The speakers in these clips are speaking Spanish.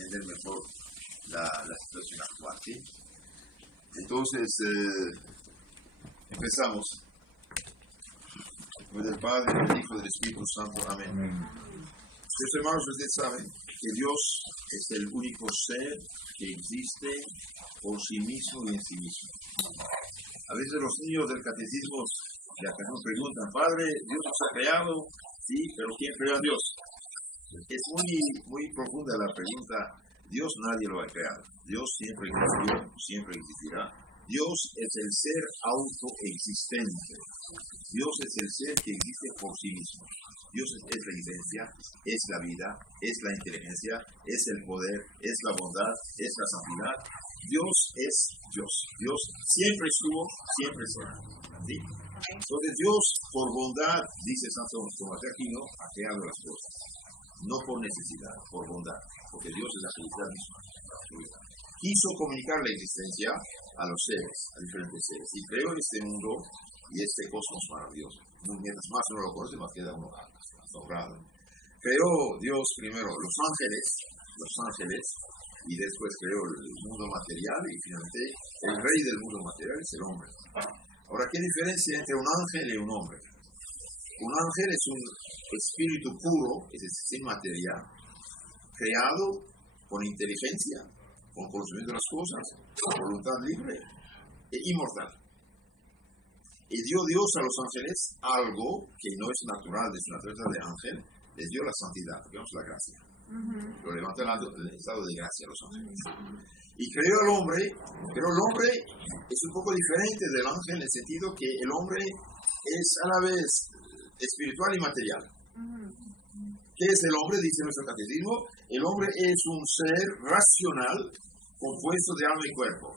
entender mejor la situación actual, ¿sí? Entonces, empezamos. En nombre del Padre, del Hijo y del Espíritu Santo. Amén. Mis hermanos, ustedes saben que Dios es el único ser que existe por sí mismo y en sí mismo. A veces los niños del catecismo de acá nos preguntan: Padre, Dios nos ha creado, sí, pero ¿quién creó a Dios? Es muy profunda la pregunta. Dios nadie lo ha creado. Dios siempre existió, siempre existirá. Dios es el ser autoexistente. Dios es el ser que existe por sí mismo. Dios es la existencia, es la vida, es la inteligencia, es el poder, es la bondad, es la santidad. Dios es Dios. Dios siempre estuvo, siempre será. ¿Sí? Entonces Dios, por bondad, dice Santo Tomás de Aquino, ha creado las cosas. No por necesidad, por bondad. Porque Dios es la felicidad misma. Quiso comunicar la existencia a los seres, a diferentes seres. Y creó este mundo y este cosmos maravilloso. Mientras más uno lo conoce, más queda uno asombrado. Creó Dios primero los ángeles, y después creó el mundo material, y finalmente el rey del mundo material es el hombre. Ahora, ¿qué diferencia entre un ángel y un hombre? Un ángel es un espíritu puro, es decir, sin materia, creado con inteligencia, con conocimiento de las cosas, con voluntad libre e inmortal. Y dio Dios a los ángeles algo que no es natural de su naturaleza de ángel, les dio la santidad, digamos la gracia. Lo levantó en el estado de gracia a los ángeles. Y creó al hombre, pero el hombre es un poco diferente del ángel en el sentido que el hombre es a la vez espiritual y material. ¿Qué es el hombre? Dice nuestro catecismo. El hombre es un ser racional compuesto de alma y cuerpo.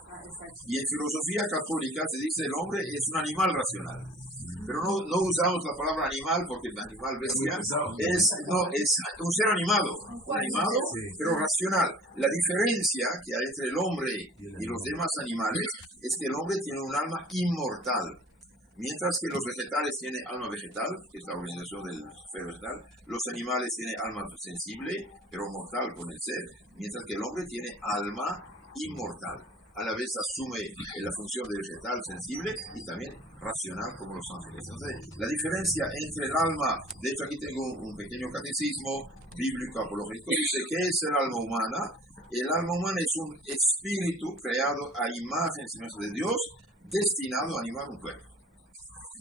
Y en filosofía católica se dice el hombre es un animal racional. Pero no usamos la palabra animal porque el animal bestia es un ser animado, pero racional. La diferencia que hay entre el hombre y los demás animales es que el hombre tiene un alma inmortal. Mientras que los vegetales tienen alma vegetal, que es la organización del esfero vegetal, los animales tienen alma sensible, pero mortal con el ser, mientras que el hombre tiene alma inmortal. A la vez asume la función de vegetal sensible y también racional como los ángeles. Entonces, la diferencia entre el alma, de hecho aquí tengo un pequeño catecismo bíblico apologético, dice que es el alma humana. El alma humana es un espíritu creado a imagen y semejanza de Dios, destinado a animar un cuerpo.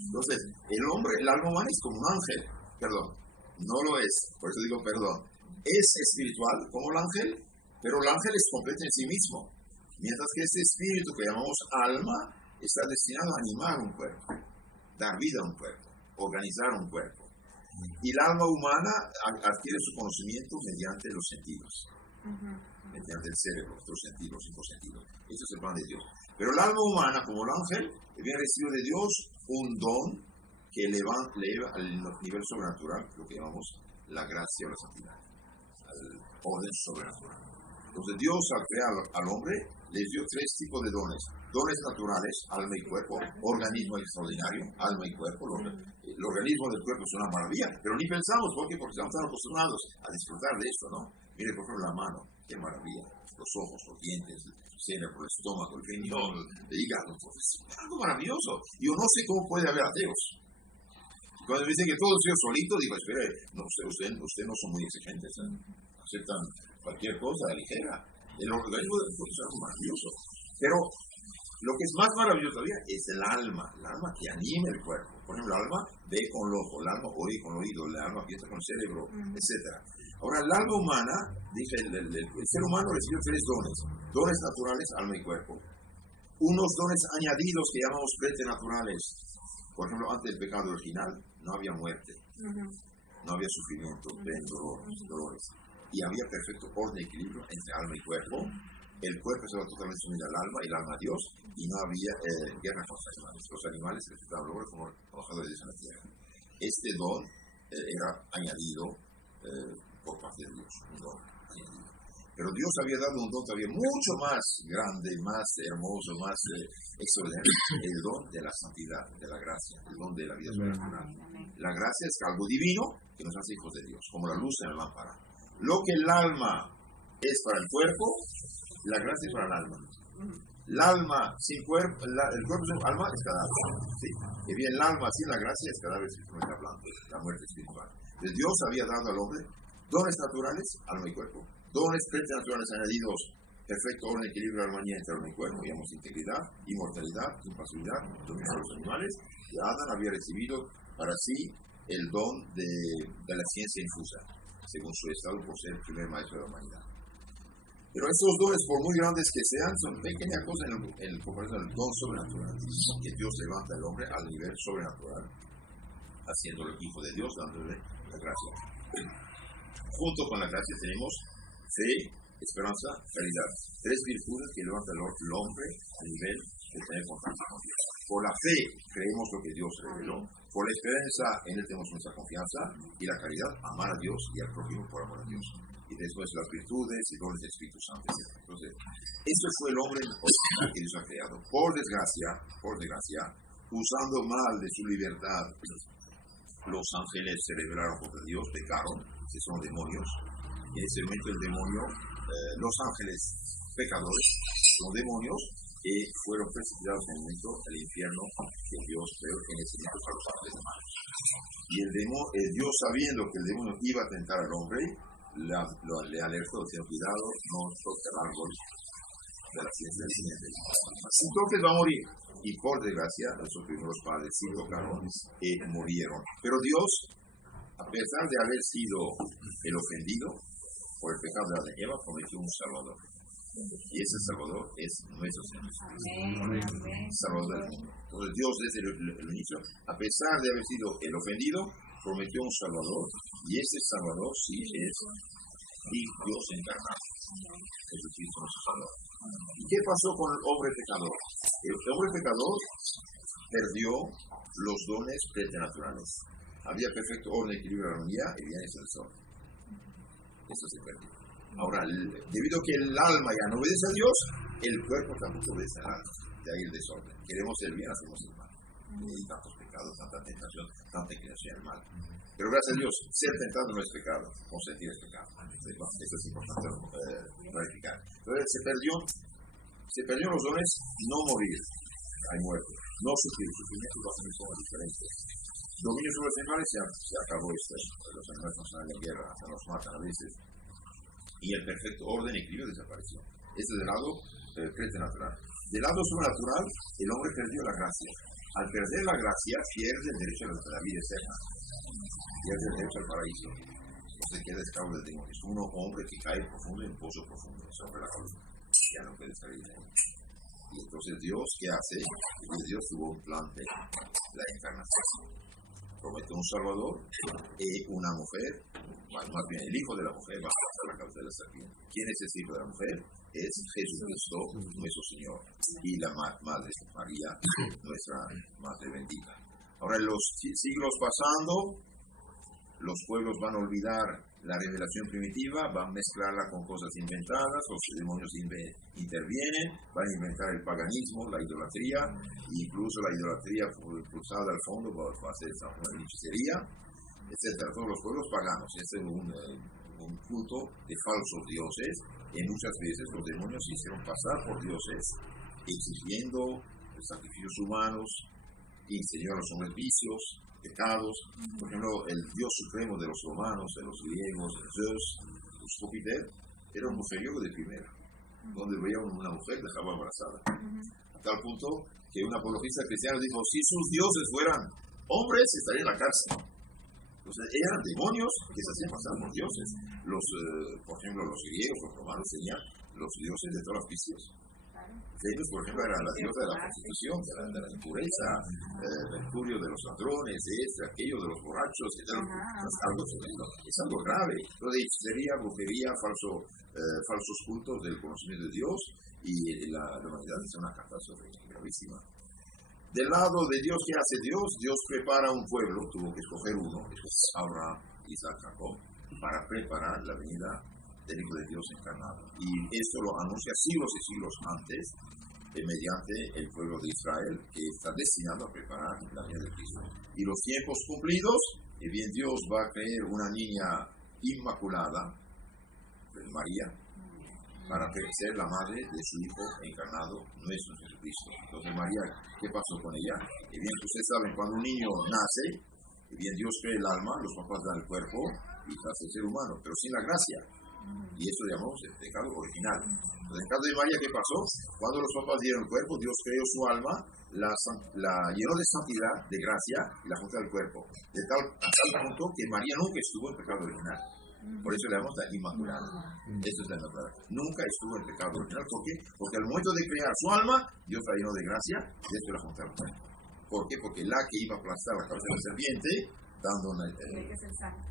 Entonces, el alma humana es como un ángel, no lo es, por eso digo perdón, es espiritual como el ángel, pero el ángel es completo en sí mismo, mientras que este espíritu que llamamos alma está destinado a animar un cuerpo, dar vida a un cuerpo, organizar un cuerpo. Y el alma humana adquiere su conocimiento mediante los sentidos, mediante el cerebro, los sentidos, los cinco sentidos. Eso es el plan de Dios. Pero el alma humana, como el ángel, viene recibido de Dios un don que eleva al nivel sobrenatural, lo que llamamos la gracia o la santidad, al orden sobrenatural. Entonces Dios, al crear al hombre, les dio tres tipos de dones. Dones naturales, alma y cuerpo, organismo extraordinario, alma y cuerpo. El organismo del cuerpo es una maravilla, pero ni pensamos, porque estamos tan acostumbrados a disfrutar de esto, ¿no? Mire, por ejemplo, la mano, qué maravilla. Los ojos, los dientes, el cerebro, el estómago, el riñón, el hígado, es algo maravilloso. Y yo no sé cómo puede haber ateos. Cuando me dicen que todo es Dios solito, digo, espere, no, usted no son muy exigentes, aceptan cualquier cosa ligera. El organismo del cuerpo es algo maravilloso. Pero lo que es más maravilloso todavía es el alma que anima el cuerpo. Por ejemplo, el alma ve con el ojo, el alma oye con el oído, el alma piensa con el cerebro, etc. Ahora, el alma humana, dice el ser humano recibió tres dones naturales, alma y cuerpo. Unos dones añadidos que llamamos preternaturales. Por ejemplo, antes del pecado original no había muerte, no había sufrimiento, dolores. Y había perfecto orden y equilibrio entre alma y cuerpo. El cuerpo estaba totalmente sumido al alma y el alma a Dios, y no había guerra contra animales. Los animales respetaban al hombre como trabajadores de la tierra. Este don era añadido por parte de Dios, un don añadido. Pero Dios había dado un don todavía mucho más grande, más hermoso, más extraordinario, el don de la santidad, de la gracia, el don de la vida sobrenatural. La gracia es algo divino que nos hace hijos de Dios, como la luz en la lámpara. Lo que el alma es para el cuerpo, la gracia es para el alma. El alma sin cuerpo, el cuerpo sin alma es cadáver. ¿Sí? Que bien, el alma sin la gracia es cadáver espiritualmente hablando, la muerte espiritual. Entonces, Dios había dado al hombre dones naturales, alma y cuerpo. Dones preternaturales añadidos, perfecto orden, equilibrio, armonía entre alma y cuerpo. Digamos, integridad, inmortalidad, impasibilidad, dominio de los animales. Y Adán había recibido para sí el don de la ciencia infusa, según su estado por ser el primer maestro de la humanidad. Pero estos dones, por muy grandes que sean, son pequeñas cosas en comparación al don sobrenatural, que Dios levanta al hombre al nivel sobrenatural, haciéndolo hijo de Dios, dándole la gracia. Junto con la gracia tenemos fe, esperanza, caridad. Tres virtudes que levantan al hombre al nivel de tener confianza con Dios. Por la fe creemos lo que Dios reveló. Por la esperanza en Él tenemos nuestra confianza. Y la caridad, amar a Dios y al prójimo por amor a Dios. Y después las virtudes y dones del Espíritu Santo. Entonces, eso fue el hombre original que Dios ha creado. Por desgracia, usando mal de su libertad, los ángeles se rebelaron contra Dios, pecaron, que son demonios. Y en ese momento el demonio, los ángeles pecadores, son demonios que fueron precipitados en el momento al infierno que Dios creó en ese momento para los ángeles humanos. Y el Dios, sabiendo que el demonio iba a tentar al hombre, le alertó, ten cuidado, no toque el árbol de la ciencia del bien. Entonces va a morir. Y por desgracia, nuestros primeros padres sí tocaron y murieron. Pero Dios, a pesar de haber sido el ofendido por el pecado de Adán y Eva, prometió un Salvador. Y ese Salvador es nuestro Señor Jesucristo. Salvador del mundo. Entonces Dios desde el inicio, a pesar de haber sido el ofendido, prometió un Salvador. Y ese Salvador sí es Dios encarnado. Jesucristo nuestro Salvador. ¿Y qué pasó con el hombre pecador? El hombre pecador perdió los dones preternaturales. Había perfecto orden, equilibrio, armonía y bienestar del sol. Eso se perdió. Ahora, debido a que el alma ya no obedece a Dios, el cuerpo tampoco obedece al alma. De ahí el desorden. Queremos el bien, hacemos el mal. Hay tantos pecados, tanta tentación, tanta inclinación al mal. Pero gracias a Dios, ser tentado no es pecado, consentir es pecado. Eso es importante clarificar. Entonces se perdió los dones, no morir, hay muerte. No sufrir, sufrimiento lo hacen de forma diferente. Dominio sobre los animales, se acabó esto. Los animales no salen en guerra, hasta nos matan a veces. Y el perfecto orden y equilibrio desapareció. Este es del lado pretenatural. Del lado sobrenatural, el hombre perdió la gracia. Al perder la gracia, pierde el derecho a la vida eterna. Pierde el derecho al paraíso. Se queda esclavo del demonio. Es un hombre que cae profundo en un pozo profundo sobre la columna. Ya no puede salir de ahí. Y entonces Dios, ¿qué hace? Dios tuvo un plan de la encarnación. Promete un Salvador y una mujer, más bien el hijo de la mujer va a pasar la cabeza de la serpiente. ¿Quién es ese hijo de la mujer? Es Jesucristo, nuestro Señor, y la Madre María, nuestra Madre bendita. Ahora, en los siglos pasando, los pueblos van a olvidar la revelación primitiva, van a mezclarla con cosas inventadas, los demonios intervienen, van a inventar el paganismo, la idolatría, incluso la idolatría cruzada al fondo para hacer una hechicería, etc. Todos los pueblos paganos, este es un culto de falsos dioses, y muchas veces los demonios se hicieron pasar por dioses, exigiendo sacrificios humanos, y enseñó a los hombres vicios, pecados. Por ejemplo, el dios supremo de los romanos, de los griegos, Zeus, Júpiter, era un mujeriego de primera, donde veía una mujer dejaba embarazada. A tal punto que un apologista cristiano dijo, si sus dioses fueran hombres, estarían en la cárcel. Entonces eran demonios que se hacían pasar por dioses. Por ejemplo, los griegos, los romanos tenían los dioses de todos los vicios. Ellos, por ejemplo, era la diosa de la prostitución, de la impureza, Mercurio de los ladrones, aquello de los borrachos, etc. Es algo grave. Lo de hechicería, brujería, falsos cultos del conocimiento de Dios, y la humanidad es una catástrofe gravísima. Del lado de Dios, ¿qué hace Dios? Dios prepara un pueblo, tuvo que escoger uno, Abraham, Isaac, Jacob, para preparar la venida del Hijo de Dios encarnado. Y esto lo anuncia siglos y siglos antes, mediante el pueblo de Israel, que está destinado a preparar la venida de Cristo. Y los tiempos cumplidos, bien Dios va a crear una niña inmaculada, María, para ser la madre de su Hijo encarnado, nuestro Jesucristo. Entonces María, ¿qué pasó con ella? Bien, ustedes saben, cuando un niño nace, bien, Dios crea el alma, los papás dan el cuerpo y hace el ser humano, pero sin la gracia. Y eso llamamos el pecado original. Entonces, en el caso de María, ¿qué pasó? Cuando los papás dieron el cuerpo, Dios creó su alma, la llenó de santidad, de gracia, y la juntó al cuerpo. A tal punto que María nunca estuvo en pecado original. Por eso le llamamos la Inmaculada. Esto es la Inmaculada. Nunca estuvo en pecado original. ¿Por qué? Porque al momento de crear su alma, Dios la llenó de gracia y después la juntó al cuerpo. ¿Por qué? Porque la que iba a aplastar la cabeza de la serpiente,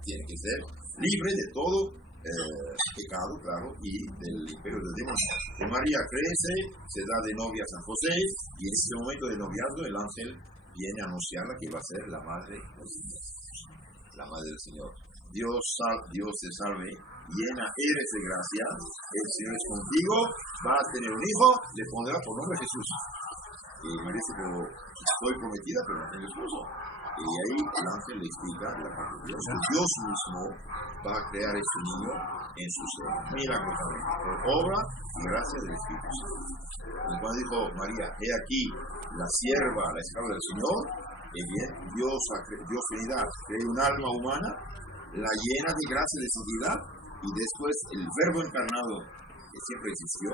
tiene que ser libre de todo pecado, claro, y del imperio del demonio. Que María crece, se da de novia a San José, y en ese momento de noviazgo el ángel viene a anunciarla que va a ser la madre del Señor. Dios te salve, llena eres de gracia, el Señor es contigo, va a tener un hijo, le pondrá por nombre Jesús. Y me dice, pero estoy prometida, pero no tengo esposo. Y ahí el ángel le explica la parte de Dios, que Dios mismo va a crear este niño en su ser, milagrosamente, por obra y gracia del Espíritu Santo. Y cuando dijo María, he aquí la sierva, la esclava del Señor, bien, Dios Trinidad crea un alma humana, la llena de gracia y de santidad, y después el Verbo encarnado, que siempre existió,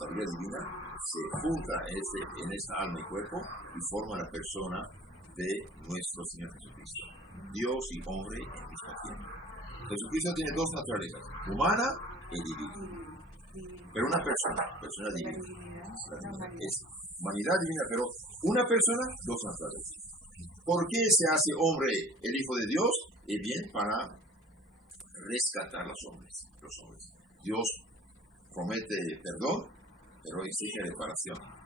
sabiduría divina, se junta en esta alma y cuerpo y forma la persona de nuestro Señor Jesucristo. Dios y hombre en mismo tiempo. Jesucristo tiene dos naturalezas, humana y divina. Pero una persona divina. Es humanidad divina, pero una persona, dos naturalezas. ¿Por qué se hace hombre el Hijo de Dios? Bien, para rescatar a los hombres. Dios promete perdón, pero exige reparación.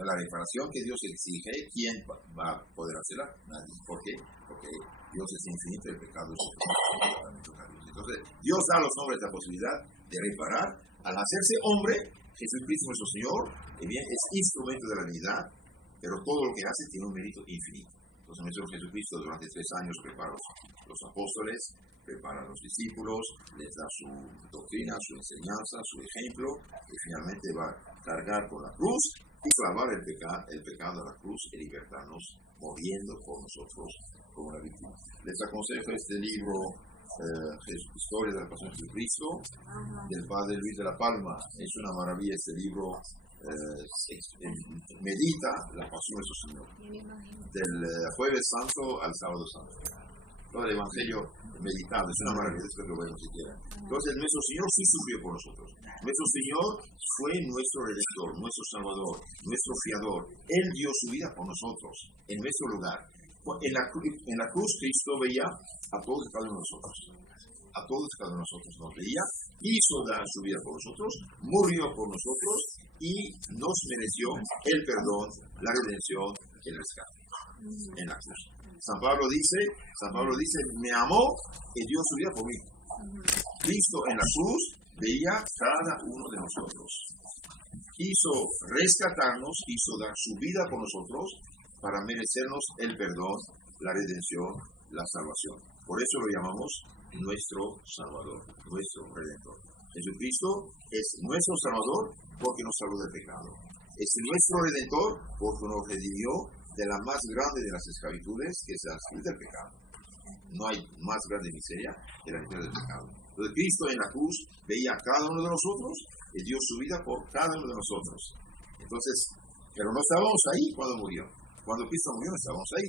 La reparación que Dios exige, ¿quién va a poder hacerla? Nadie. ¿Por qué? Porque Dios es infinito, el pecado es infinito. Entonces, Dios da a los hombres la posibilidad de reparar. Al hacerse hombre, Jesucristo nuestro Señor, bien, es instrumento de la divinidad, pero todo lo que hace tiene un mérito infinito. Entonces, nuestro Jesucristo durante 3 años prepara los apóstoles, prepara a los discípulos, les da su doctrina, su enseñanza, su ejemplo, y finalmente va a cargar con la cruz y clavar el pecado a la cruz y libertarnos, muriendo por nosotros como una víctima. Les aconsejo este libro, Historia de la Pasión de Jesucristo, del Padre Luis de la Palma. Es una maravilla este libro. Medita la pasión de su Señor, del Jueves Santo al Sábado Santo. Todo el Evangelio meditado, es una maravilla, después lo vemos si quieren. Entonces, nuestro Señor sí sufrió por nosotros. Nuestro Señor fue nuestro Redentor, nuestro Salvador, nuestro Fiador. Él dio su vida por nosotros, en nuestro lugar. En la cruz Cristo veía a todos y cada uno de nosotros. A todos y cada uno de nosotros nos veía, hizo dar su vida por nosotros, murió por nosotros y nos mereció el perdón, la redención, el rescate en la cruz. San Pablo dice, me amó y dio su vida por mí. Cristo en la cruz veía cada uno de nosotros. Quiso rescatarnos, quiso dar su vida por nosotros para merecernos el perdón, la redención, la salvación. Por eso lo llamamos nuestro Salvador, nuestro Redentor. Jesucristo es nuestro Salvador porque nos salvó del pecado. Es nuestro Redentor porque nos redimió de la más grande de las esclavitudes, que es la esclavitud del pecado. No hay más grande miseria que la miseria del pecado. Entonces Cristo en la cruz veía a cada uno de nosotros y dio su vida por cada uno de nosotros. Entonces, pero no estábamos ahí cuando murió. Cuando Cristo murió, no estábamos ahí.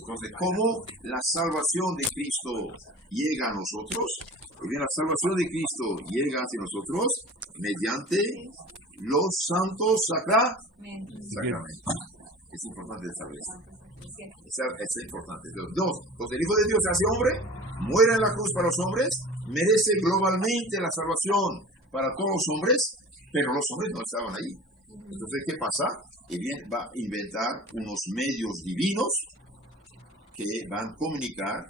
Entonces, ¿cómo la salvación de Cristo llega a nosotros? Y bien, la salvación de Cristo llega hacia nosotros mediante los santos sacramentos. Es importante saber eso. Es importante. Dos, pues el Hijo de Dios se hace hombre, muere en la cruz para los hombres, merece globalmente la salvación para todos los hombres, pero los hombres no estaban ahí. Entonces, ¿qué pasa? Y bien, va a inventar unos medios divinos que van a comunicar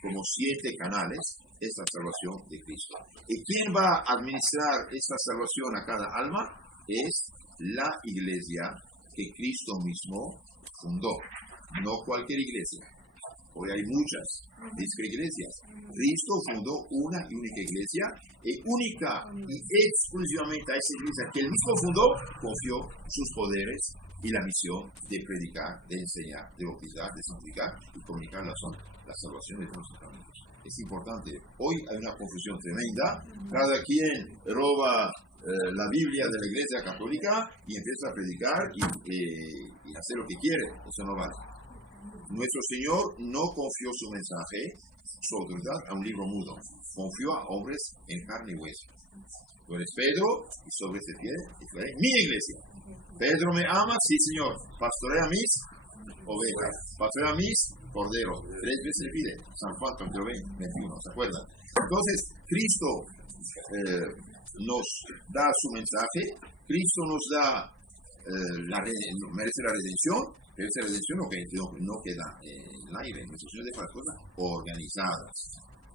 como 7 canales esta salvación de Cristo. ¿Y quién va a administrar esta salvación a cada alma? Es la iglesia que Cristo mismo fundó, no cualquier iglesia. Hoy hay muchas iglesias. Cristo fundó una y única iglesia, y única y exclusivamente a esa iglesia que él mismo fundó, confió sus poderes y la misión de predicar, de enseñar, de bautizar, de santificar y comunicar la salvación de nuestros hermanos. Es importante. Hoy hay una confusión tremenda. Cada quien roba la Biblia de la Iglesia Católica y empieza a predicar y hacer lo que quiere. Eso no vale. Nuestro Señor no confió su mensaje, su autoridad, a un libro mudo. Confió a hombres en carne y hueso. Tú eres Pedro, y sobre este pie estaré mi iglesia. Pedro me ama, sí Señor. Pastorea mis ovejas, pastorea mis corderos. 3 veces pide. San Juan 21, ¿se acuerdan? Entonces, Cristo nos da su mensaje. Cristo nos da, merece la redención. Pero esa redención no queda en el aire. Nuestro Señor deja las cosas organizadas.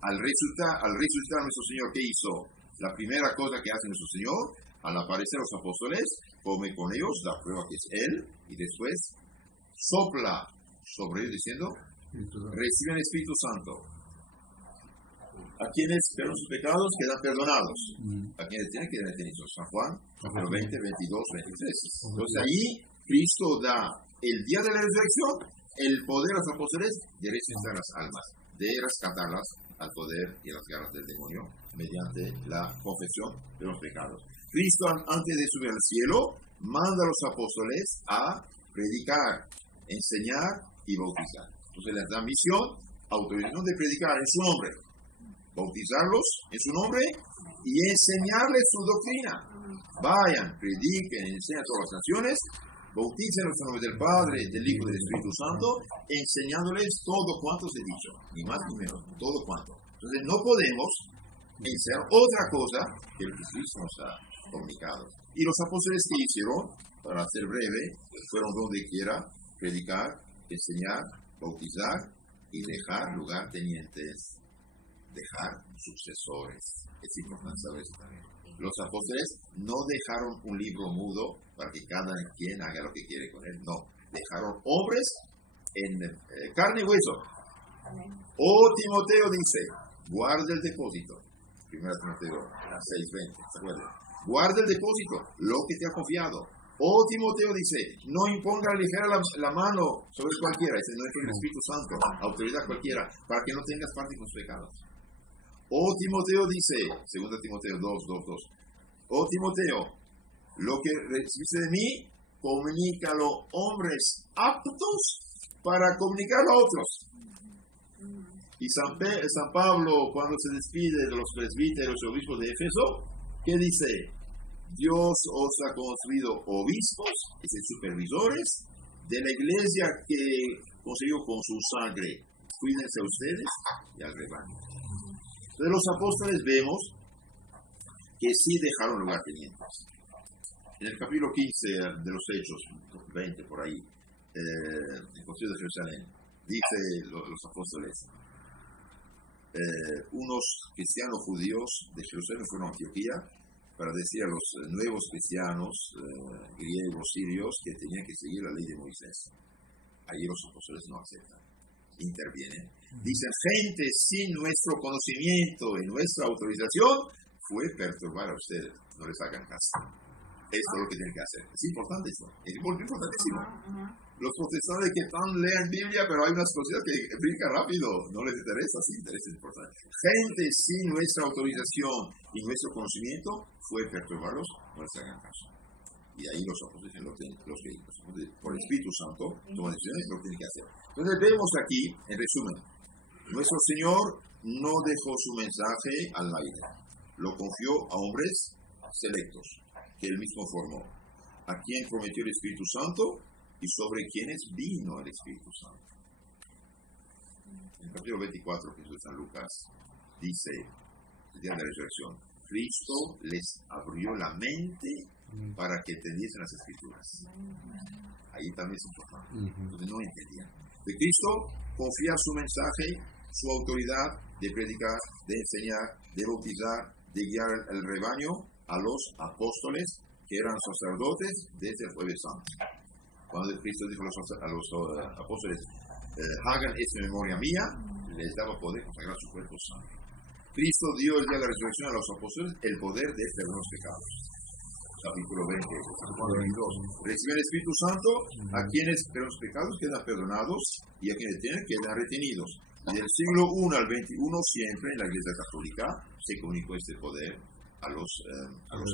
Al resucitar nuestro Señor, ¿qué hizo? La primera cosa que hace nuestro Señor, al aparecer los apóstoles, come con ellos, da prueba que es Él, y después sopla sobre ellos diciendo, reciben el Espíritu Santo. A quienes perdonan sus pecados quedan perdonados. A quienes tienen que tener San Juan, capítulo 20, 22, 23. Entonces allí Cristo da el día de la resurrección el poder a los apóstoles de resucitar las almas, de rescatarlas al poder y a las garras del demonio mediante la confesión de los pecados. Cristo, antes de subir al cielo, manda a los apóstoles a predicar, enseñar y bautizar. Entonces les da misión, autorización de predicar en su nombre, bautizarlos en su nombre y enseñarles su doctrina. Vayan, prediquen, enseñen a todas las naciones, bautícenlos en nombre del Padre, del Hijo y del Espíritu Santo, enseñándoles todo cuanto os he dicho, ni más ni menos, todo cuanto. Entonces no podemos enseñar otra cosa que el que Cristo nos ha comunicado. Y los apóstoles que hicieron, para ser breve, fueron donde quiera predicar, enseñar, bautizar y dejar lugartenientes, dejar sucesores. Es importante saber eso también. Los apóstoles no dejaron un libro mudo para que cada quien haga lo que quiere con él. No, dejaron hombres en carne y hueso. Timoteo dice, guarda el depósito. 1 Timoteo 6:20, ¿se acuerdan? Guarda el depósito, lo que te ha confiado. Timoteo dice, no imponga ligera la mano sobre cualquiera, dice, no es el Espíritu Santo, autoridad cualquiera, para que no tengas parte con sus pecados. Timoteo dice, 2 Timoteo 2:2, Timoteo, lo que recibiste de mí, comunícalo hombres aptos para comunicarlo a otros. Y San Pablo, cuando se despide de los presbíteros y obispos de Éfeso, ¿qué dice? Dios os ha construido obispos, es decir, supervisores de la iglesia que consiguió con su sangre. Cuídense ustedes y al rebaño. De los apóstoles vemos que sí dejaron lugartenientes. En el capítulo 15 de los Hechos, 20 por ahí, el Concilio de Jerusalén, dice los apóstoles, unos cristianos judíos de Jerusalén fueron a Antioquía para decir a los nuevos cristianos griegos, sirios, que tenían que seguir la ley de Moisés. Allí los apóstoles no aceptan, intervienen. Dicen, gente sin nuestro conocimiento y nuestra autorización fue perturbar a ustedes, no les hagan caso. Esto es lo que tienen que hacer. Es importante eso, es importantísimo. Los protestantes que leen Biblia, pero hay unas cosas que brincan rápido, no les interesa, sí interesa, es importante. Gente sin nuestra autorización y nuestro conocimiento fue perturbarlos, no les hagan caso. Y de ahí los apóstoles por el Espíritu Santo toman decisiones, lo tienen que hacer. Entonces vemos aquí, en resumen, nuestro Señor no dejó su mensaje al aire, lo confió a hombres selectos que él mismo formó, a quien prometió el Espíritu Santo y sobre quienes vino el Espíritu Santo. En el capítulo 24, que es de San Lucas, dice, el día de la resurrección, Cristo les abrió la mente para que entendiesen las Escrituras. Ahí también es importante, porque no entendían. De Cristo confía su mensaje, su autoridad de predicar, de enseñar, de bautizar, de guiar el rebaño a los apóstoles que eran sacerdotes desde el Jueves Santo. Cuando Cristo dijo a los apóstoles, hagan esta memoria mía, les daba poder consagrar su cuerpo santo. Cristo dio el día de la resurrección a los apóstoles el poder de perdonar los pecados. Capítulo 20, versículo 22. Reciben el Espíritu Santo, a quienes los pecados quedan perdonados y a quienes tienen quedan retenidos. Y del siglo I al XXI siempre en la Iglesia Católica se comunicó este poder a los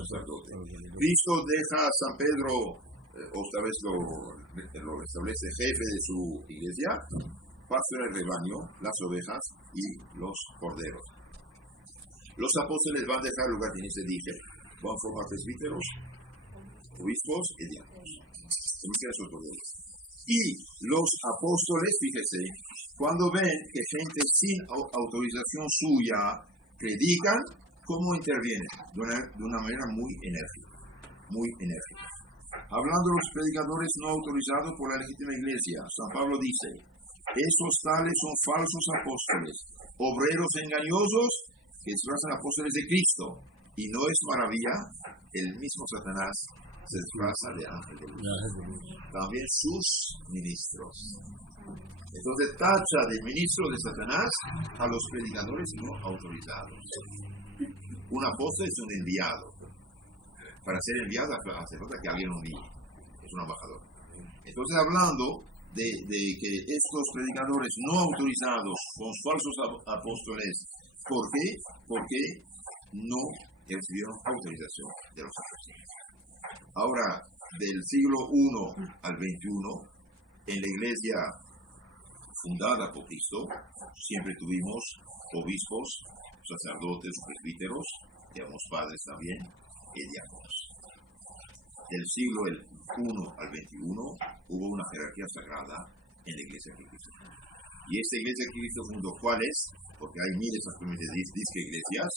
sacerdotes. Cristo deja a San Pedro, otra vez lo restablece jefe de su iglesia, pastora el rebaño, las ovejas y los corderos. Los apóstoles van a dejar el lugar, y se dice, van a formar presbíteros, obispos y diáconos. Y los apóstoles, fíjese, cuando ven que gente sin autorización suya predican, ¿cómo intervienen? De una manera muy enérgica. Hablando de los predicadores no autorizados por la legítima iglesia, San Pablo dice, estos tales son falsos apóstoles, obreros engañosos que disfrazan apóstoles de Cristo. Y no es maravilla, el mismo Satanás se disfraza de ángel de luz. También sus ministros. Entonces tacha de ministro de Satanás a los predicadores no autorizados. Un apóstol es un enviado. Para ser enviado hace falta que alguien lo envíe. Es un embajador. Entonces, hablando de que estos predicadores no autorizados son falsos apóstoles, ¿por qué? Porque no recibieron autorización de los apóstoles. Ahora, del siglo I al XXI, en la iglesia fundada por Cristo, siempre tuvimos obispos, sacerdotes, presbíteros, digamos padres también, y diáconos. Del siglo I al XXI hubo una jerarquía sagrada en la iglesia que Cristo fundó. Y esta iglesia que Cristo fundó, ¿cuál es? Porque hay miles actualmente de iglesias.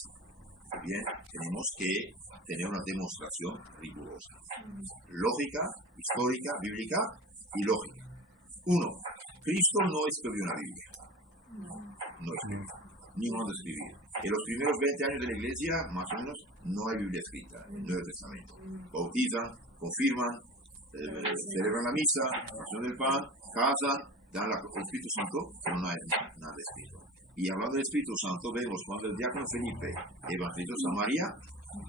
Bien, tenemos que tener una demostración rigurosa, lógica, histórica, bíblica y lógica. 1. Cristo no escribió una Biblia. No escribió. Ni mandó escribir. En los primeros 20 años de la iglesia, más o menos, no hay Biblia escrita en el Nuevo Testamento. Bautizan, confirman, celebran la misa, oración del pan, casan, dan el Espíritu Santo, pero no hay nada escrito. Y hablando del Espíritu Santo, vemos cuando el diácono Felipe evangelizó a Samaria,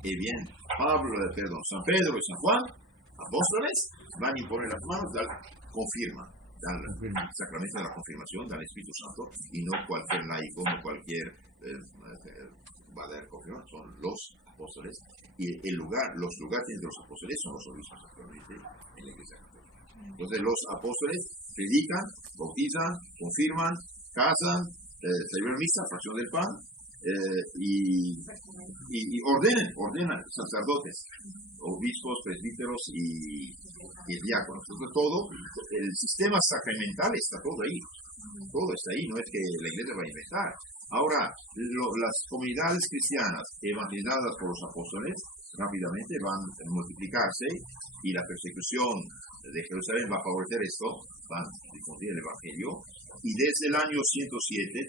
bien, San Pedro y San Juan, apóstoles, van a imponer las manos, confirman, dan el sacramento de la confirmación, dan el Espíritu Santo, y no cualquier laico, no cualquier va a dar confirmación, son los apóstoles. Y los lugares de los apóstoles son los obispos actualmente en la Iglesia Católica. Entonces los apóstoles predican, bautizan, confirman, casan, celebran misa, fracción del pan, y ordenan sacerdotes, obispos, presbíteros y diáconos. Entonces todo, el sistema sacramental está todo ahí. Todo está ahí, no es que la iglesia va a inventar. Ahora, las comunidades cristianas evangelizadas por los apóstoles rápidamente van a multiplicarse y la persecución de Jerusalén va a favorecer esto, van a difundir el Evangelio. Y desde el año 107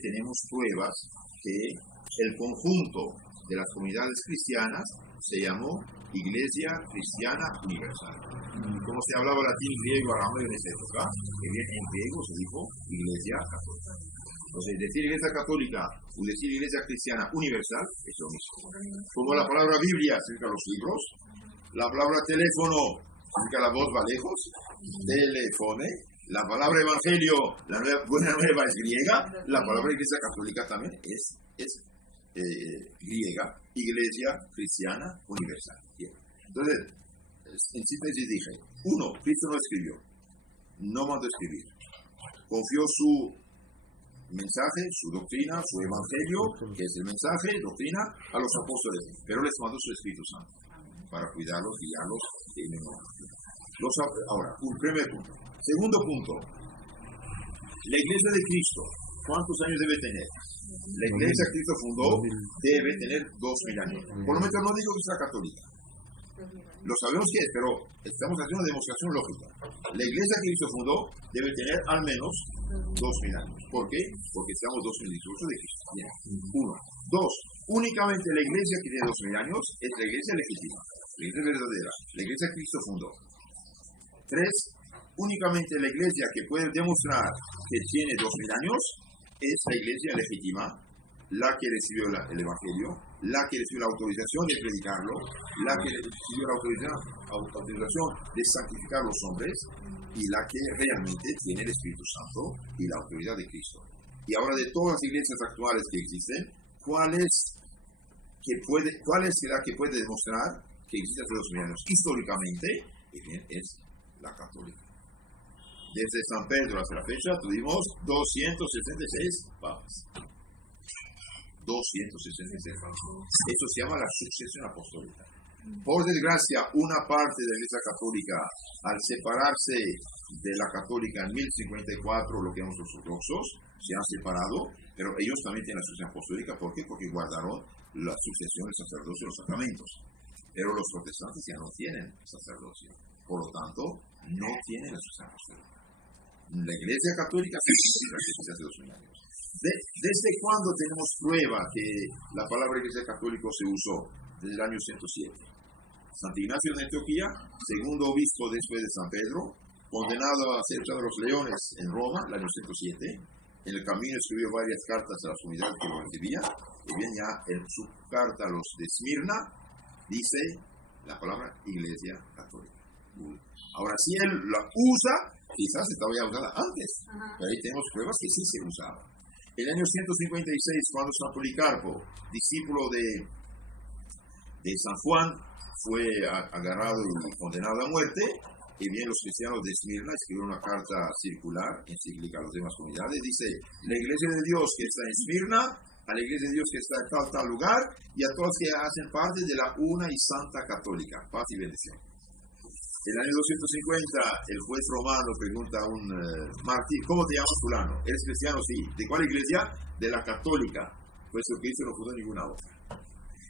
tenemos pruebas que el conjunto de las comunidades cristianas se llamó Iglesia Cristiana Universal. Como se hablaba latín, griego, arameo en esa época, en griego se dijo Iglesia Católica. Entonces, decir Iglesia Católica o decir Iglesia Cristiana Universal es lo mismo. Como la palabra Biblia significa los libros, la palabra teléfono significa la voz va lejos, telefone, la palabra Evangelio, la buena nueva es griega, la palabra Iglesia Católica también es griega, Iglesia Cristiana Universal. Bien. Entonces, en síntesis dije, 1, Cristo no escribió, no mandó escribir, confió su mensaje, su doctrina, su evangelio, que es el mensaje, doctrina, a los apóstoles, pero les mandó su Espíritu Santo para cuidarlos, guiarlos en el momento. Ahora, un primer punto. Segundo punto, la iglesia de Cristo, ¿cuántos años debe tener? La iglesia que Cristo fundó debe tener 2000 años. Por lo menos no digo que sea católica. Lo sabemos que es, pero estamos haciendo una demostración lógica. La iglesia que Cristo fundó debe tener al menos 2000 años. ¿Por qué? Porque estamos 2018 de Cristo. Bien. 1. 2. Únicamente la iglesia que tiene 2000 años es la iglesia legítima, la iglesia verdadera, la iglesia que Cristo fundó. 3. únicamente la iglesia que puede demostrar que tiene 2000 años es la iglesia legítima, la que recibió el Evangelio, la que recibió la autorización de predicarlo, la que recibió la autorización de santificar los hombres y la que realmente tiene el Espíritu Santo y la autoridad de Cristo. Y ahora, de todas las iglesias actuales que existen, ¿cuál es la que puede demostrar que existe hace 2000 años históricamente? Es la católica. Desde San Pedro hasta la fecha tuvimos 266 papas. 266 papas. Esto se llama la sucesión apostólica. Por desgracia, una parte de la Iglesia Católica, al separarse de la Católica en 1054, lo que llamamos los ortodoxos, se han separado, pero ellos también tienen la sucesión apostólica. ¿Por qué? Porque guardaron la sucesión del sacerdocio y los sacramentos. Pero los protestantes ya no tienen sacerdocio. Por lo tanto, no tienen la sucesión apostólica. La Iglesia Católica se existe hace 2000 años. ¿Desde cuándo tenemos prueba que la palabra Iglesia Católica se usó? Desde el año 107. Santo Ignacio de Antioquía, segundo obispo después de San Pedro, condenado a ser echado a los leones en Roma, el año 107. En el camino escribió varias cartas a las comunidades que lo recibían. Y bien, ya en su carta a los de Esmirna dice la palabra Iglesia Católica. Ahora, si él la usa, quizás estaba ya usada antes, pero ahí tenemos pruebas que sí se usaba. En el año 156, cuando San Policarpo, discípulo de San Juan, fue agarrado y condenado a muerte, y bien los cristianos de Esmirna escribieron una carta circular, encíclica a las demás comunidades, dice: la iglesia de Dios que está en Esmirna, a la iglesia de Dios que está en tal lugar, y a todos que hacen parte de la una y santa católica, paz y bendición. En el año 250, el juez romano pregunta a un mártir: ¿cómo te llamas fulano? ¿Eres cristiano? Sí. ¿De cuál iglesia? De la católica, puesto que Cristo no fundó ninguna otra.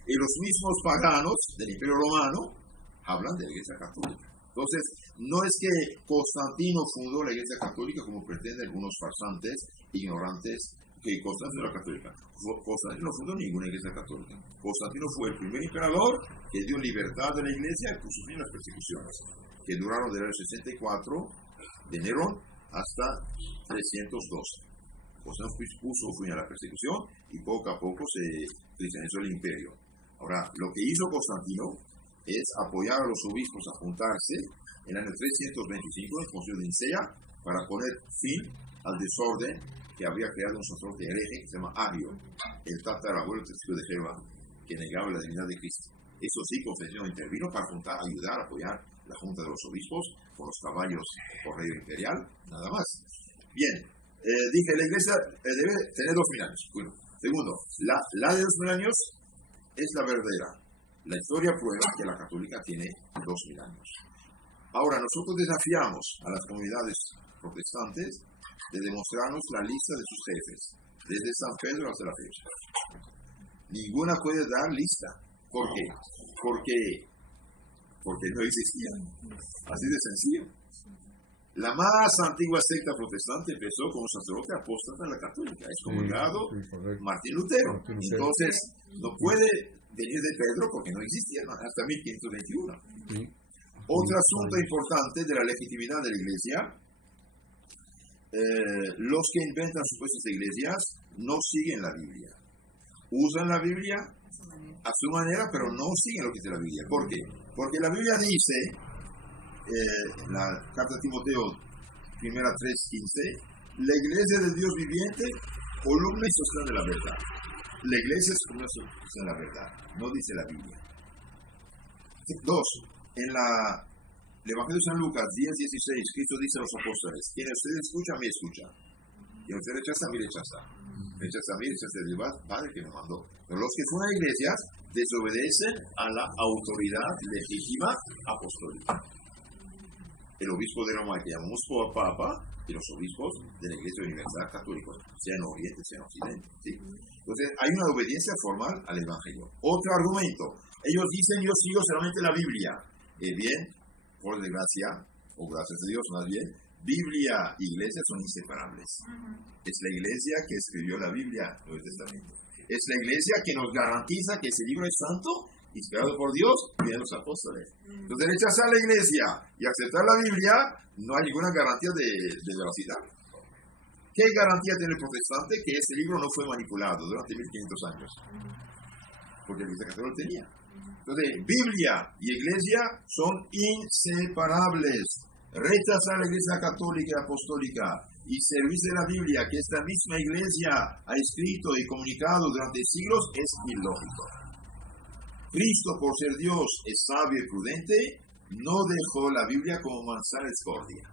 Y los mismos paganos del Imperio Romano hablan de la Iglesia Católica. Entonces, no es que Constantino fundó la Iglesia Católica como pretenden algunos farsantes, ignorantes, que Constantino era católica. Constantino no fundó ninguna Iglesia Católica. Constantino fue el primer emperador que dio libertad a la Iglesia y puso fin a las persecuciones, que duraron del año 64 de Nerón hasta 312. Constantino puso fin a la persecución y poco a poco se cristianizó el imperio. Ahora, lo que hizo Constantino es apoyar a los obispos a juntarse en el año 325 en el Concilio de Nicea para poner fin al desorden que había creado un sacerdote hereje que se llama Ario, el tatarabuelo testigo de Jehová, que negaba la divinidad de Cristo. Eso sí, Constantino intervino para ayudar a apoyar la junta de los obispos con los caballos correo imperial, nada más. Bien, dije, la iglesia debe tener 2000 años. Bueno, segundo, la de 2000 años es la verdadera. La historia prueba que la católica tiene 2000 años. Ahora, nosotros desafiamos a las comunidades protestantes de demostrarnos la lista de sus jefes, desde San Pedro hasta la fecha. Ninguna puede dar lista. ¿Por qué? Porque no existían. Así de sencillo. La más antigua secta protestante empezó como sacerdote apóstata de la católica, excomulgado Martín Lutero. Entonces, no puede venir de Pedro porque no existía hasta 1521. Otro asunto importante de la legitimidad de la iglesia: los que inventan supuestas iglesias no siguen la Biblia. Usan la Biblia a su manera, pero no siguen lo que dice la Biblia. ¿Por qué? Porque la Biblia dice, la carta a Timoteo, 1 3:15, la iglesia de Dios viviente, columna y sostén de la verdad. La iglesia es columna y sostén de la verdad, no dice la Biblia. Dos, en el Evangelio de San Lucas 10:16, Cristo dice a los apóstoles: quien usted escucha, me escucha. Quien usted rechaza, me rechaza. Rechaza a mí, rechaza al Padre que me mandó. Pero los que fundan iglesias desobedecen a la autoridad legítima apostólica. El obispo de Roma, que llamamos Papa, y los obispos de la Iglesia Universal Católica, sea en Oriente, sea en Occidente. ¿Sí? Entonces, hay una obediencia formal al Evangelio. Otro argumento: ellos dicen, yo sigo solamente la Biblia. Bien, por desgracia, o gracias a Dios más bien, Biblia y Iglesia son inseparables. Es la Iglesia que escribió la Biblia, el Nuevo Testamento. Es la Iglesia que nos garantiza que ese libro es santo y inspirado por Dios, vienen los apóstoles. Entonces, rechazar la iglesia y aceptar la Biblia, no hay ninguna garantía de veracidad. ¿Qué garantía tiene el protestante? Que este libro no fue manipulado durante 1500 años. Porque la iglesia católica lo tenía. Entonces, Biblia y iglesia son inseparables. Rechazar la iglesia católica y apostólica y servirse de la Biblia que esta misma iglesia ha escrito y comunicado durante siglos es ilógico. Cristo, por ser Dios, es sabio y prudente, no dejó la Biblia como manzana de discordia.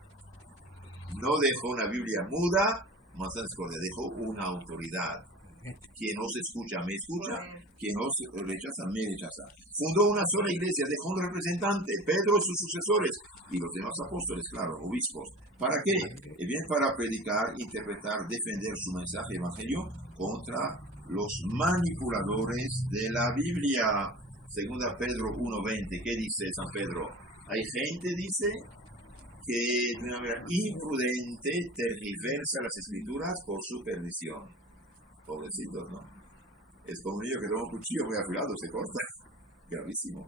No dejó una Biblia muda, manzana de discordia, dejó una autoridad. Quien no se escucha, me escucha. Quien no se rechaza, me rechaza. Fundó una sola iglesia, dejó un representante, Pedro y sus sucesores, y los demás apóstoles, claro, obispos. ¿Para qué? Bien para predicar, interpretar, defender su mensaje evangelio contra los manipuladores de la Biblia. Segunda Pedro 1:20, ¿qué dice San Pedro? Hay gente, dice, que de una manera imprudente tergiversa las escrituras por su perdición. Pobrecitos, ¿no? Es como un niño que toma un cuchillo muy afilado, se corta. Gravísimo.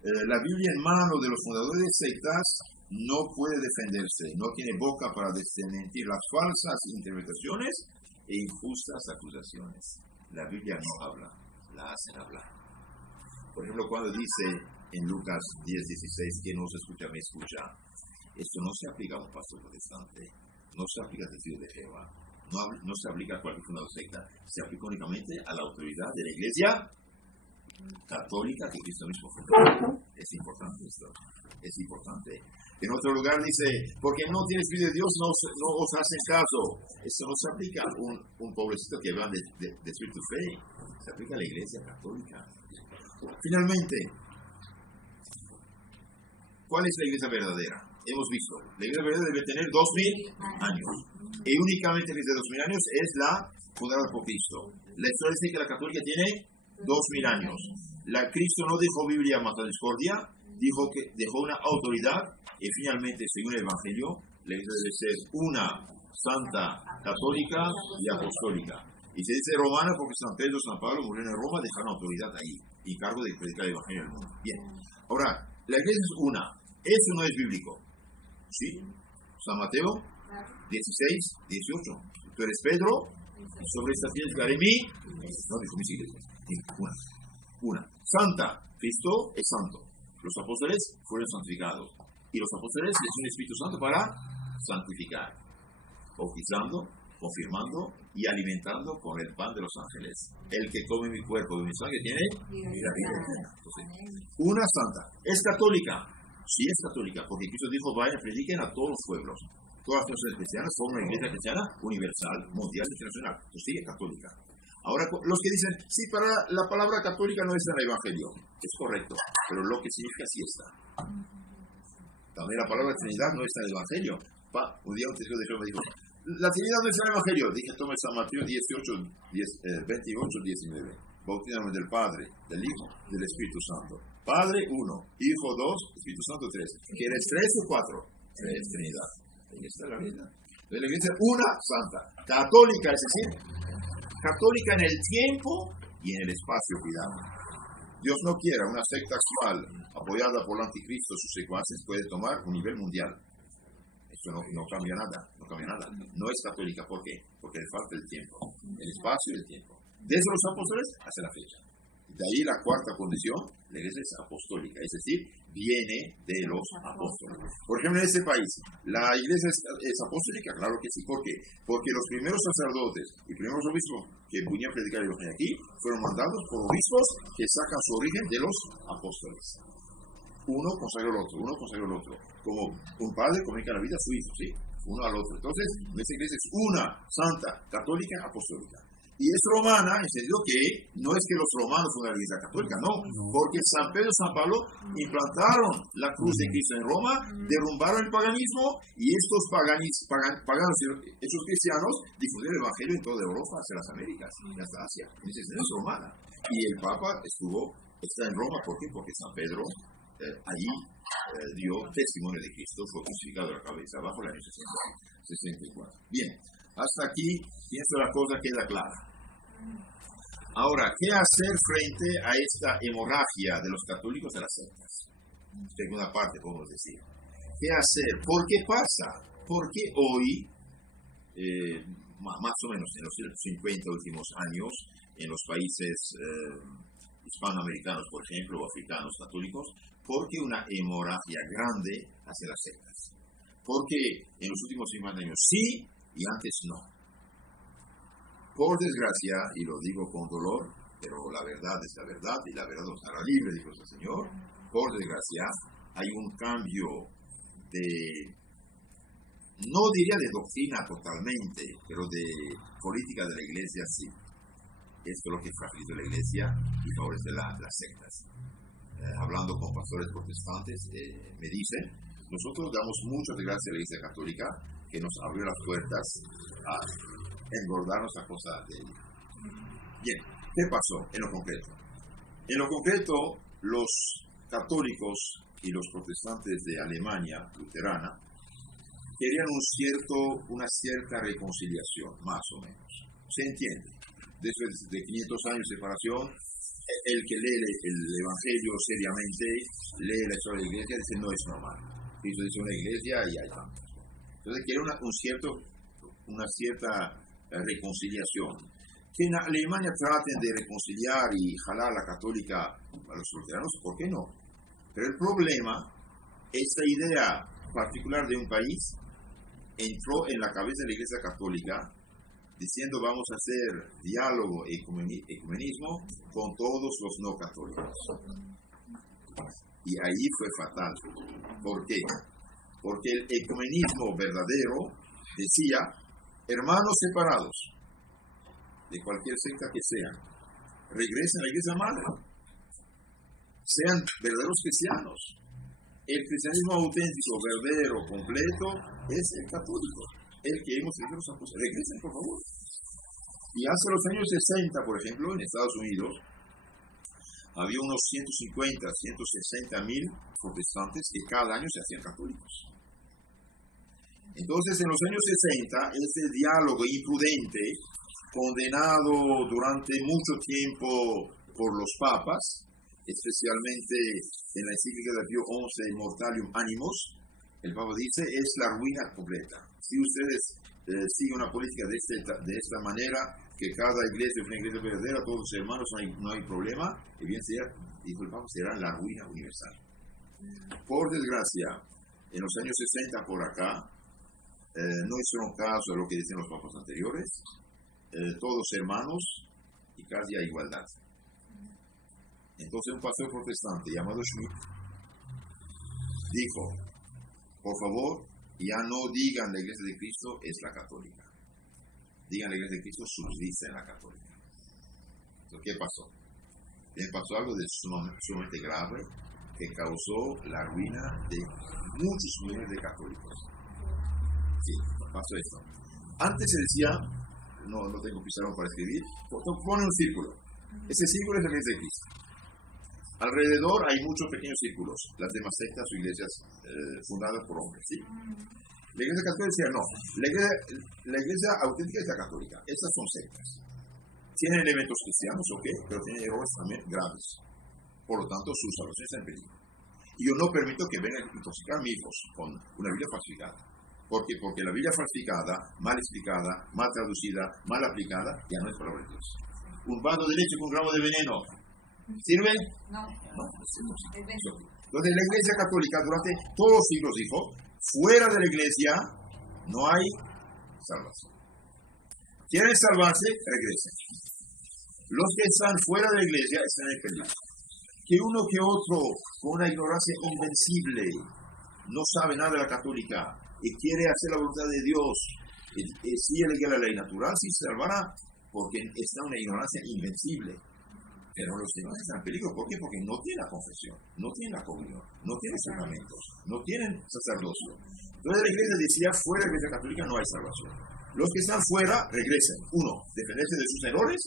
La Biblia en manos de los fundadores de sectas no puede defenderse, no tiene boca para desmentir las falsas interpretaciones e injustas acusaciones. La Biblia no habla, la hacen hablar. Por ejemplo, cuando dice en Lucas 10:16 que no se escucha, me escucha, esto no se aplica a un pastor protestante, no se aplica al testigo de Jehová. No se aplica a cualquier fundador de secta, se aplica únicamente a la autoridad de la iglesia católica que Cristo mismo fundó. Es importante esto, es importante. En otro lugar dice, porque no tienes Espíritu de Dios, no os hacen caso. Esto no se aplica a un pobrecito que va de Espíritu Fe, se aplica a la iglesia católica. Finalmente, ¿cuál es la iglesia verdadera? Hemos visto, la iglesia verdadera debe tener 2000 años. Y únicamente desde 2000 años es la fundada por Cristo. La historia dice que la católica tiene 2000 años. Cristo no dejó Biblia más la discordia, dijo que dejó una autoridad y finalmente, según el Evangelio, la iglesia debe ser una santa, católica y apostólica. Y se dice romana porque San Pedro y San Pablo murieron en Roma, dejaron autoridad ahí, y cargo de predicar el Evangelio al mundo. Bien, ahora, la iglesia es una, eso no es bíblico. ¿Sí? San Mateo 16, 18. Tú eres Pedro, y sobre estas piedras daré no dijo mis iglesias, una. Santa, Cristo es santo. Los apóstoles fueron santificados. Y los apóstoles les dio un Espíritu Santo para santificar, bautizando, confirmando y alimentando con el pan de los ángeles. El que come mi cuerpo y mi sangre tiene la vida eterna. Entonces, una santa. Es católica. Sí es católica, porque Cristo dijo, vayan, prediquen a todos los pueblos. Todas las naciones cristianas son una iglesia cristiana universal, mundial, internacional. Pues sí, es católica. Ahora, los que dicen, sí, para la palabra católica no está en el Evangelio. Es correcto, pero lo que significa sí está. También la palabra Trinidad no está en el Evangelio. Un día un testigo de Jehová me dijo, la Trinidad no está en el Evangelio. Dije, toma San Mateo 28, 19. Bautízame del Padre, del Hijo, del Espíritu Santo. Padre, 1. Hijo, 2. Espíritu Santo, 3. ¿Quieres 3 o 4? 3, Trinidad. Ahí está la vida. La iglesia es una santa, católica, es decir, católica en el tiempo y en el espacio, cuidado. Dios no quiera una secta actual apoyada por el anticristo y sus secuaces puede tomar un nivel mundial. Esto no cambia nada, no cambia nada. No es católica, ¿por qué? Porque le falta el tiempo, el espacio y el tiempo. Desde los apóstoles hasta la fecha. De ahí la cuarta condición, la iglesia es apostólica, es decir, viene de los apóstoles. Por ejemplo, en este país, ¿la iglesia es apostólica? Claro que sí. ¿Por qué? Porque los primeros sacerdotes y primeros obispos que venían a predicar el evangelio aquí fueron mandados por obispos que sacan su origen de los apóstoles. Uno consagró al otro, Como un padre comunica la vida a su hijo, ¿sí? Uno al otro. Entonces, nuestra iglesia es una, santa, católica, apostólica. Y es romana, en el sentido que no es que los romanos fueron la iglesia católica, no. Porque San Pedro y San Pablo implantaron la cruz de Cristo en Roma, derrumbaron el paganismo, y estos paganos, estos cristianos, difundieron el evangelio en toda Europa, hacia las Américas, y hasta Asia. Entonces, es romana. Y el Papa está en Roma, ¿por qué? Porque San Pedro allí dio testimonio de Cristo, fue crucificado a la cabeza bajo el año 64. Bien, hasta aquí pienso la cosa queda clara. Ahora, ¿qué hacer frente a esta hemorragia de los católicos de las sectas? Segunda parte, podemos decir. ¿Qué hacer? ¿Por qué pasa? Porque hoy, más o menos en los 50 últimos años, en los países hispanoamericanos, por ejemplo, o africanos católicos, porque una hemorragia grande hacia las sectas. Porque en los últimos 50 años sí y antes no. Por desgracia, y lo digo con dolor, pero la verdad es la verdad, y la verdad nos hará libre, dijo el Señor. Por desgracia, hay un cambio de, no diría de doctrina totalmente, pero de política de la Iglesia, sí. Esto es lo que fragiliza la Iglesia y favorece las sectas. Hablando con pastores protestantes, me dicen, nosotros damos muchas gracias a la Iglesia Católica, que nos abrió las puertas a engordarnos a cosa de ella. Bien, ¿qué pasó en lo concreto? En lo concreto, los católicos y los protestantes de Alemania luterana querían una cierta reconciliación, más o menos. ¿Se entiende? Después de 500 años de separación, el que lee el Evangelio seriamente, lee la historia de la Iglesia, dice no es normal. Cristo dice una iglesia y hay tantos. Entonces quiere una cierta reconciliación. Que en Alemania traten de reconciliar y jalar la católica a los luteranos, ¿por qué no? Pero el problema, esta idea particular de un país entró en la cabeza de la Iglesia Católica diciendo vamos a hacer diálogo y ecumenismo con todos los no católicos. Y ahí fue fatal. ¿Por qué? Porque el ecumenismo verdadero decía, hermanos separados, de cualquier secta que sean, regresen a la Iglesia Madre, sean verdaderos cristianos. El cristianismo auténtico, verdadero, completo, es el católico, el que hemos hecho los apóstoles. Regresen, por favor. Y hace los años 60, por ejemplo, en Estados Unidos, había unos 150, 160 mil protestantes que cada año se hacían católicos. Entonces, en los años 60, este diálogo imprudente, condenado durante mucho tiempo por los papas, especialmente en la encíclica de Pío XI, Mortalium Animos, el Papa dice, es la ruina completa. Si ustedes siguen una política de esta manera, que cada iglesia es una iglesia verdadera, todos los hermanos, no hay problema, y bien sea, dijo el Papa, será la ruina universal. Por desgracia, en los años 60 por acá, no hicieron caso a lo que dicen los papas anteriores, todos hermanos y casi a igualdad. Entonces un pastor protestante llamado Schmidt dijo, por favor, ya no digan la Iglesia de Cristo es la católica, digan la Iglesia de Cristo subsiste en la católica. Entonces, ¿qué pasó? Pasó algo de sumamente grave que causó la ruina de muchos millones de católicos. Sí, pasó esto. Antes se decía, no tengo pizarrón para escribir, pone un círculo. Ese círculo es la Iglesia de Cristo. Alrededor hay muchos pequeños círculos, las demás sectas o iglesias fundadas por hombres, ¿sí? La Iglesia Católica decía, no, la iglesia auténtica es la católica, estas son sectas. Tienen elementos cristianos, ok, pero tienen errores también graves. Por lo tanto, su salvación está en peligro. Y yo no permito que vengan a intoxicar a mis hijos con una Biblia falsificada. ¿Por qué? Porque la Biblia falsificada, mal explicada, mal traducida, mal aplicada, ya no es palabra de Dios. Un vaso de leche con un gramo de veneno, ¿sirve? No. Entonces la Iglesia Católica durante todos los siglos dijo, fuera de la Iglesia no hay salvación. ¿Quieren salvarse? Regresen. Los que están fuera de la Iglesia están en peligro. Que uno que otro, con una ignorancia invencible, no sabe nada de la católica y quiere hacer la voluntad de Dios, sigue la ley natural, sí se salvará, porque está en una ignorancia invencible. Pero los demás están en peligro. ¿Por qué? Porque no tienen la confesión, no tienen la comunión, no tienen sacramentos, no tienen sacerdocio. Entonces la Iglesia decía, fuera de la Iglesia Católica no hay salvación. Los que están fuera, regresen. Uno, defenderse de sus errores.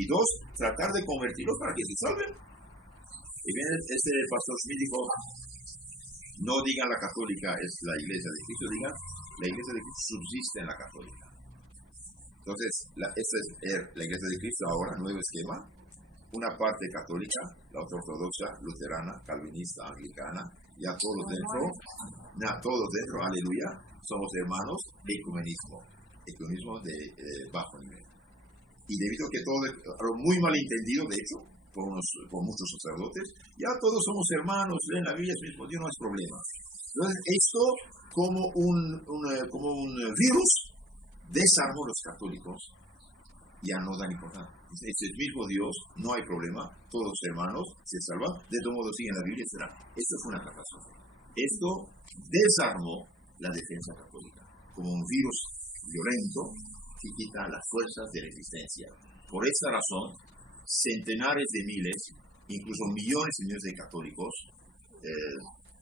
Y dos, tratar de convertirlos para que se salven. Y bien, este pastor Schmidt dijo, no digan la católica es la Iglesia de Cristo, digan la Iglesia de Cristo subsiste en la católica. Entonces, esta es la Iglesia de Cristo ahora, nuevo esquema. Una parte católica, la otra ortodoxa, luterana, calvinista, anglicana, ya todos dentro, aleluya, somos hermanos de ecumenismo de bajo nivel. Y debido a que todo es muy malentendido, de hecho, por muchos sacerdotes, ya todos somos hermanos, leen la Biblia, es mismo Dios, no es problema. Entonces, esto como un virus desarmó los católicos, ya no dan importancia. Es el mismo Dios, no hay problema, todos los hermanos se salvan, de todo modo siguen la Biblia, etc. Esto fue una catástrofe. Esto desarmó la defensa católica como un virus violento que quita las fuerzas de la existencia. Por esta razón, centenares de miles, incluso millones y millones de católicos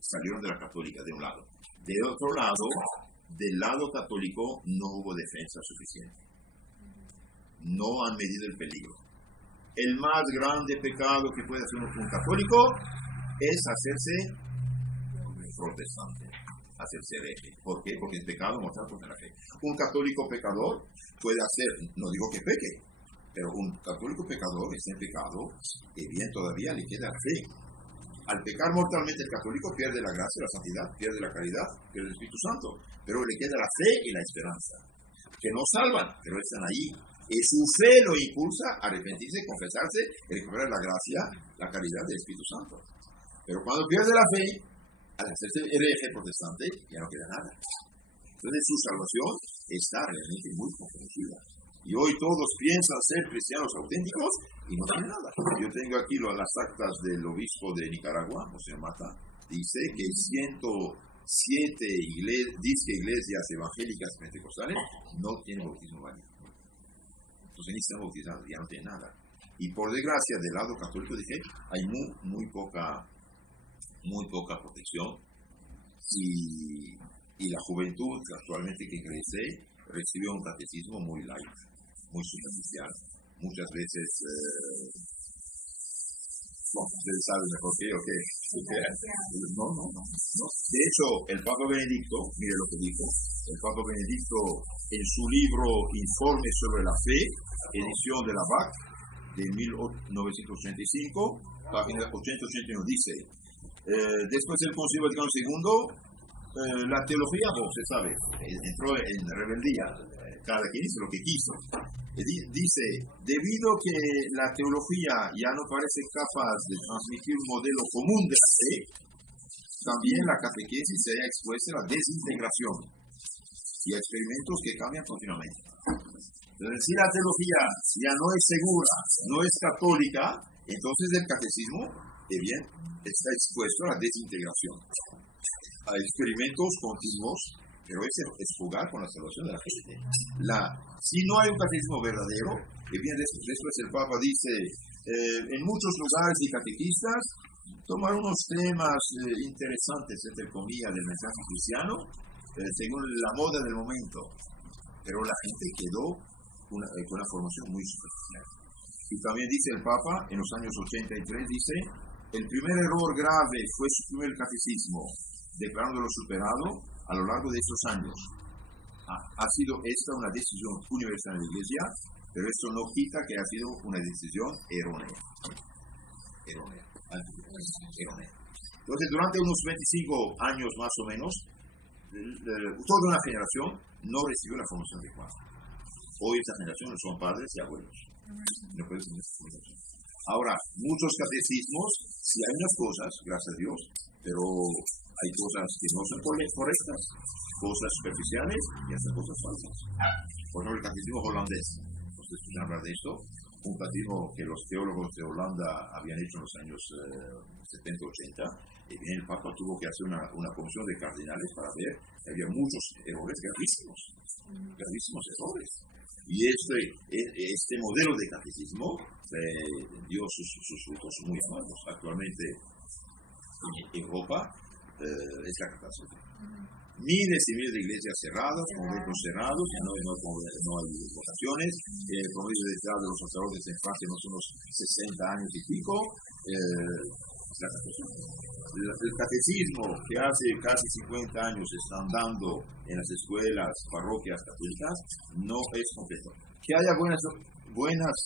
salieron de la católica de un lado. De otro lado, del lado católico no hubo defensa suficiente. No han medido el peligro. El más grande pecado que puede hacer un católico es hacerse protestante, hacerse hereje. ¿Por qué? Porque es pecado mortal contra la fe. Un católico pecador puede hacer, no digo que peque, pero un católico pecador está en pecado y bien todavía le queda la fe. Al pecar mortalmente el católico pierde la gracia, la santidad, pierde la caridad, pierde el Espíritu Santo, pero le queda la fe y la esperanza, que no salvan, pero están ahí. Y su fe lo impulsa a arrepentirse, confesarse y recuperar la gracia, la caridad del Espíritu Santo. Pero cuando pierde la fe, al hacerse hereje protestante, ya no queda nada. Entonces su salvación está realmente muy comprometida. Y hoy todos piensan ser cristianos auténticos y no tienen nada. Yo tengo aquí las actas del obispo de Nicaragua, José Mata, dice que 107 iglesias evangélicas pentecostales no tienen bautismo válido. Entonces ni están bautizados, ya no tienen nada. Y por desgracia, del lado católico dije, hay muy poca protección. Y la juventud actualmente que crece recibió un catecismo muy light, muy superficial. Muchas veces, ustedes saben mejor que yo que no. De hecho, el Papa Benedicto, mire lo que dijo, el Papa Benedicto en su libro Informe sobre la Fe, edición de la BAC, de 1985, página 80-81, dice, después del Concilio Vaticano II, la teología, se sabe, entró en rebeldía, cada quien hizo lo que quiso. Dice, debido a que la teología ya no parece capaz de transmitir un modelo común de la fe, también la catequesis se ha expuesta a la desintegración y a experimentos que cambian continuamente. Entonces, si la teología ya no es segura, no es católica, entonces el catecismo, bien, está expuesto a la desintegración, a experimentos continuos, pero es jugar con la salvación de la gente. Si no hay un catecismo verdadero, bien, después el Papa dice, en muchos lugares y catequistas toman unos temas interesantes, entre comillas, del mensaje cristiano, según la moda del momento, pero la gente quedó con una formación muy superficial. Y también dice el Papa, en los años 83, dice, el primer error grave fue suprimir el catecismo, declarándolo superado a lo largo de estos años. Ha sido esta una decisión universal de la Iglesia, pero esto no quita que ha sido una decisión errónea. Entonces, durante unos 25 años más o menos, toda una generación no recibió la formación adecuada. Hoy esta generación son padres y abuelos. No pueden tener esta formación. Ahora, muchos catecismos, sí hay unas cosas, gracias a Dios, pero hay cosas que no son correctas, cosas superficiales y hasta cosas falsas. Por ejemplo, el catecismo holandés. ¿Ustedes escuchan hablar de esto? Un catecismo que los teólogos de Holanda habían hecho en los años 70-80. Y bien, el Papa tuvo que hacer una comisión de cardenales para ver que había muchos errores gravísimos errores. Y este modelo de catecismo dio sus frutos muy amados. Actualmente en Europa es la catástrofe. Miles y miles de iglesias cerradas, conventos cerrados, ya no hay votaciones, el promedio de edad de los sacerdotes en Francia no son unos 60 años y pico. El catecismo que hace casi 50 años están dando en las escuelas, parroquias católicas, no es completo. que haya buenas